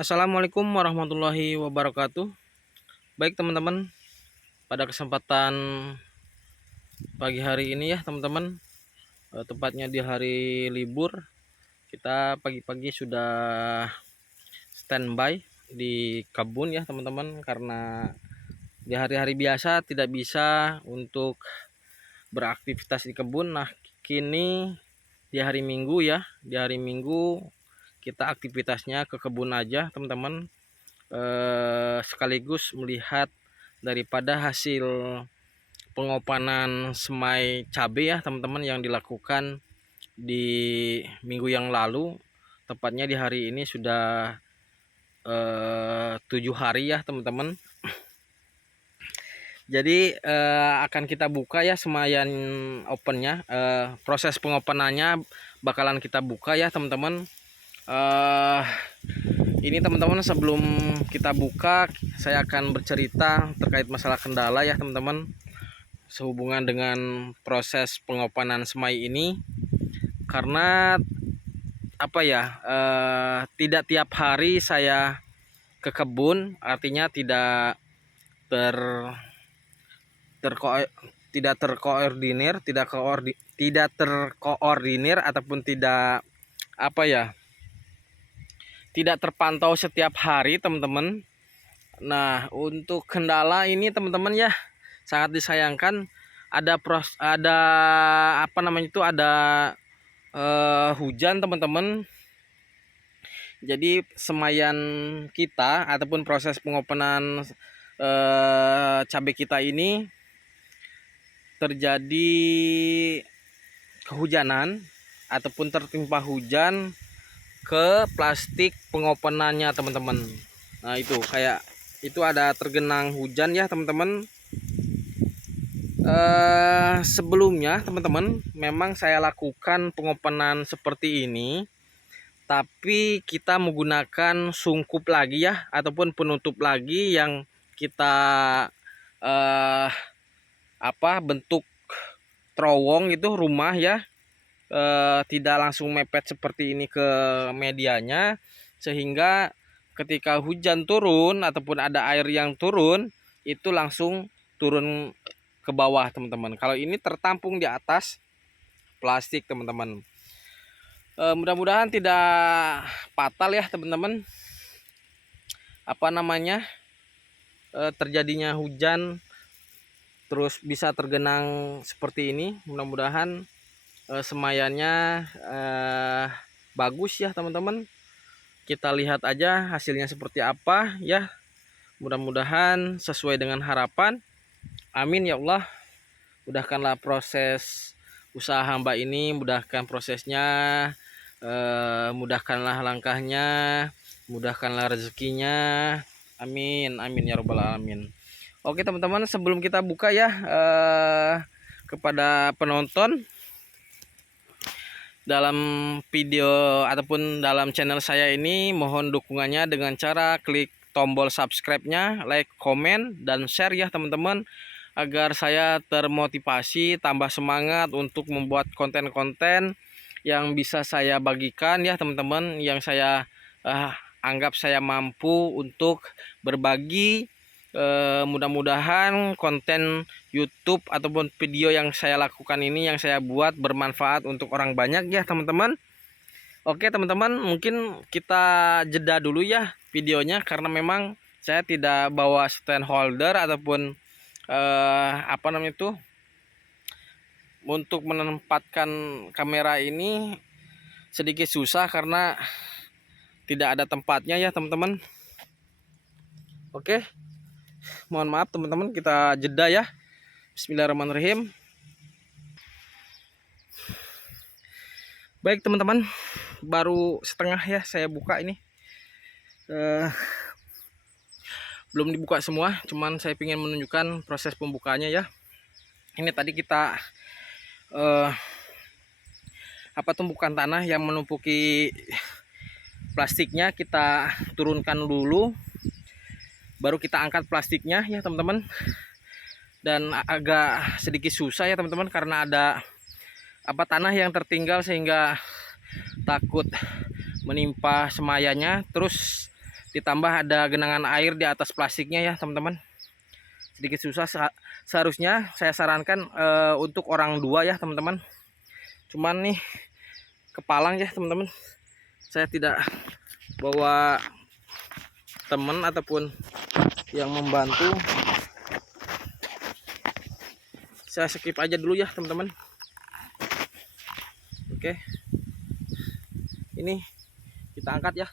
Assalamualaikum warahmatullahi wabarakatuh. Baik teman-teman, pada kesempatan pagi hari ini ya teman-teman, tepatnya di hari libur, kita pagi-pagi sudah standby di kebun ya teman-teman, karena di hari-hari biasa tidak bisa untuk beraktivitas di kebun. Nah, kini di hari Minggu ya, di hari Minggu kita aktivitasnya ke kebun aja teman-teman, sekaligus melihat daripada hasil pengopanan semai cabai ya teman-teman yang dilakukan di minggu yang lalu. Tepatnya di hari ini sudah 7 hari ya teman-teman. Jadi akan kita buka ya semayan opennya, proses pengopenannya bakalan kita buka ya teman-teman. Ini teman-teman, sebelum kita buka saya akan bercerita terkait masalah kendala ya teman-teman, sehubungan dengan proses pengopanan semai ini. Karena apa ya, tidak tiap hari saya ke kebun, artinya ter terko tidak terkoordinir, tidak terkoordinir ataupun tidak apa ya, tidak terpantau setiap hari teman-teman. Nah, untuk kendala ini teman-teman ya, sangat disayangkan ada apa namanya itu, ada hujan teman-teman. Jadi semayan kita ataupun proses pengopenan cabai kita ini terjadi kehujanan ataupun tertimpa hujan ke plastik pengopenannya teman-teman. Nah, itu kayak itu ada tergenang hujan ya teman-teman. Sebelumnya teman-teman, memang saya lakukan pengopenan seperti ini, tapi kita menggunakan sungkup lagi ya, ataupun penutup lagi yang kita bentuk terowong itu rumah ya, tidak langsung mepet seperti ini ke medianya, sehingga ketika hujan turun ataupun ada air yang turun itu langsung turun ke bawah teman-teman. Kalau ini tertampung di atas plastik teman-teman. Mudah-mudahan tidak fatal ya teman-teman, apa namanya, terjadinya hujan terus bisa tergenang seperti ini. Mudah-mudahan semayannya bagus ya teman-teman. Kita lihat aja hasilnya seperti apa ya. Mudah-mudahan sesuai dengan harapan. Amin ya Allah. Mudahkanlah proses usaha hamba ini, mudahkan prosesnya, mudahkanlah langkahnya, mudahkanlah rezekinya. Amin, amin ya robbal alamin. Oke teman-teman, sebelum kita buka ya, kepada penonton dalam video ataupun dalam channel saya ini, mohon dukungannya dengan cara klik tombol subscribe-nya, like, komen, dan share ya teman-teman, agar saya termotivasi, tambah semangat untuk membuat konten-konten yang bisa saya bagikan ya teman-teman, yang saya anggap saya mampu untuk berbagi. Mudah-mudahan konten YouTube ataupun video yang saya lakukan ini, yang saya buat, bermanfaat untuk orang banyak ya teman-teman. Oke teman-teman, mungkin kita jeda dulu ya videonya, karena memang saya tidak bawa stand holder ataupun apa namanya itu, untuk menempatkan kamera ini sedikit susah karena tidak ada tempatnya ya teman-teman. Oke, mohon maaf teman-teman, kita jeda ya. Bismillahirrahmanirrahim. Baik teman-teman, baru setengah ya saya buka ini, belum dibuka semua, cuman saya ingin menunjukkan proses pembukanya ya. Ini tadi kita tumpukan tanah yang menumpuki plastiknya kita turunkan dulu, baru kita angkat plastiknya ya teman-teman. Dan agak sedikit susah ya teman-teman, karena ada tanah yang tertinggal sehingga takut menimpa semayanya. Terus ditambah ada genangan air di atas plastiknya ya teman-teman. Sedikit susah, seharusnya saya sarankan untuk orang dua ya teman-teman. Cuman nih kepalang ya teman-teman, saya tidak bawa teman ataupun yang membantu. Saya skip aja dulu ya teman-teman. Oke, ini kita angkat ya.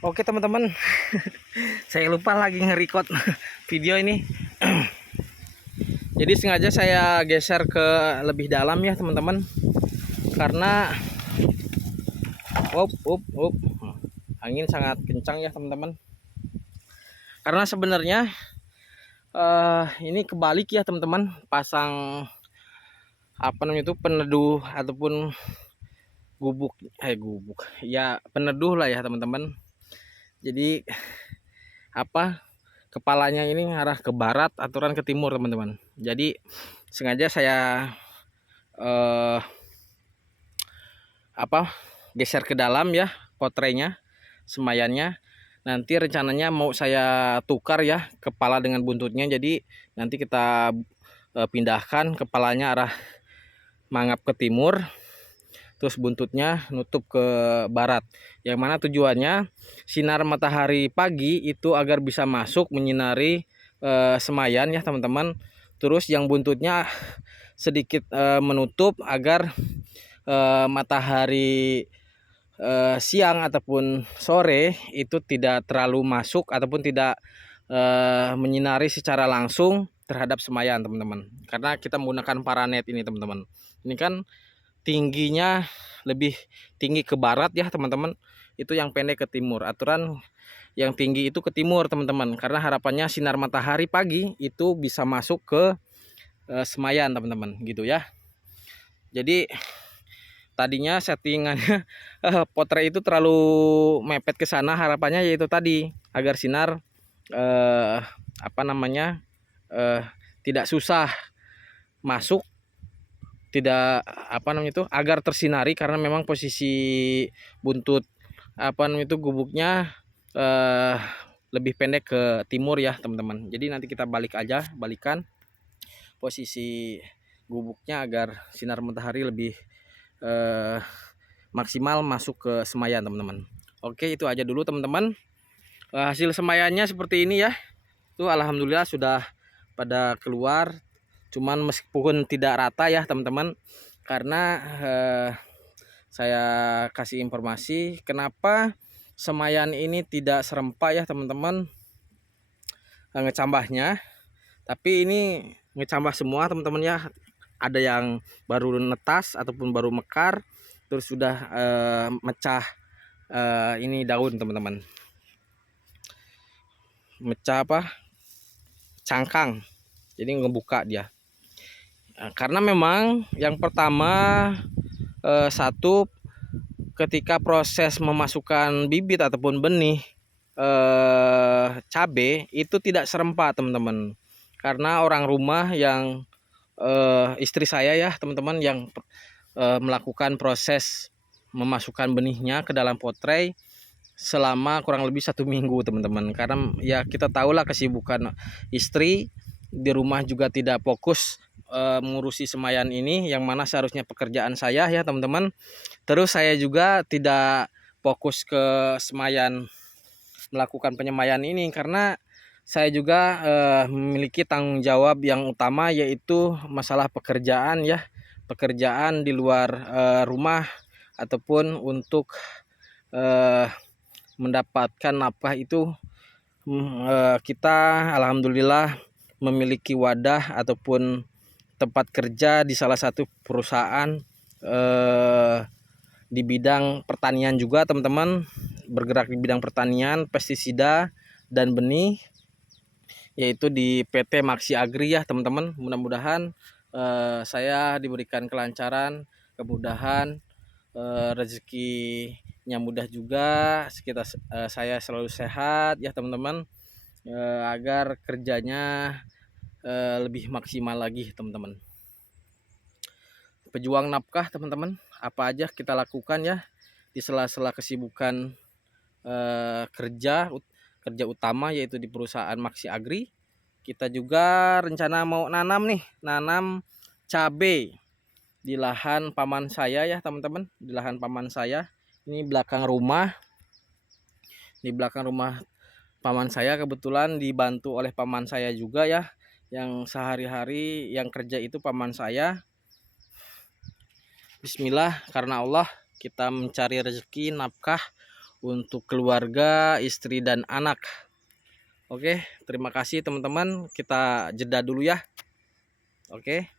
Oke teman-teman, saya lupa lagi nge-record video ini. Jadi sengaja saya geser ke lebih dalam ya teman-teman, karena angin sangat kencang ya teman-teman. Karena sebenarnya ini kebalik ya teman-teman, pasang apa namanya itu peneduh ataupun gubuk ya, peneduh lah ya teman-teman. Jadi apa, kepalanya ini arah ke barat, aturan ke timur teman-teman. Jadi sengaja saya geser ke dalam ya potrenya, semayannya. Nanti rencananya mau saya tukar ya kepala dengan buntutnya. Jadi nanti kita pindahkan kepalanya arah mangap ke timur, terus buntutnya nutup ke barat. Yang mana tujuannya sinar matahari pagi itu agar bisa masuk menyinari semayan ya teman-teman. Terus yang buntutnya sedikit menutup agar matahari siang ataupun sore itu tidak terlalu masuk ataupun tidak menyinari secara langsung terhadap semayan teman-teman. Karena kita menggunakan paranet ini teman-teman. Ini kan tingginya lebih tinggi ke barat ya teman-teman. Itu yang pendek ke timur. Aturan yang tinggi itu ke timur teman-teman. Karena harapannya sinar matahari pagi itu bisa masuk ke semayan teman-teman gitu ya. Jadi tadinya settingannya potret itu terlalu mepet ke sana, harapannya yaitu tadi agar sinar tidak susah masuk, tidak agar tersinari, karena memang posisi buntut gubuknya lebih pendek ke timur ya teman-teman. Jadi nanti kita balikan posisi gubuknya agar sinar matahari lebih maksimal masuk ke semayan teman-teman. Oke, itu aja dulu teman-teman. Hasil semayannya seperti ini ya. Tuh alhamdulillah sudah pada keluar. Cuman meskipun tidak rata ya teman-teman, karena saya kasih informasi kenapa semayan ini tidak serempak ya teman-teman ngecambahnya. Tapi ini ngecambah semua teman-teman ya. Ada yang baru netas ataupun baru mekar, terus sudah mecah ini daun teman-teman, mecah cangkang, jadi ngebuka dia. Karena memang yang pertama satu, ketika proses memasukkan bibit ataupun benih cabai itu tidak serempak teman-teman, karena orang rumah yang istri saya ya teman-teman yang melakukan proses memasukkan benihnya ke dalam potray selama kurang lebih 1 minggu teman-teman. Karena ya kita tahulah kesibukan istri di rumah juga tidak fokus mengurusi semayan ini, yang mana seharusnya pekerjaan saya ya teman-teman. Terus saya juga tidak fokus ke semayan, melakukan penyemayan ini, karena saya juga memiliki tanggung jawab yang utama, yaitu masalah pekerjaan ya, pekerjaan di luar rumah ataupun untuk mendapatkan nafkah itu. Kita alhamdulillah memiliki wadah ataupun tempat kerja di salah satu perusahaan di bidang pertanian juga teman-teman, bergerak di bidang pertanian, pestisida dan benih, yaitu di PT Maxi Agri ya teman-teman. Mudah-mudahan saya diberikan kelancaran, kemudahan, rezekinya mudah juga, sekitar saya selalu sehat ya teman-teman, agar kerjanya lebih maksimal lagi teman-teman. Pejuang nafkah teman-teman, apa aja kita lakukan ya di sela-sela kesibukan kerja utama, yaitu di perusahaan Maxi Agri. Kita juga rencana mau nanam cabai di lahan paman saya ya teman-teman, di lahan paman saya. Ini belakang rumah, di belakang rumah paman saya, kebetulan dibantu oleh paman saya juga ya, yang sehari-hari yang kerja itu paman saya. Bismillah, karena Allah kita mencari rezeki nafkah untuk keluarga, istri dan anak. Oke, terima kasih teman-teman. Kita jeda dulu ya. Oke.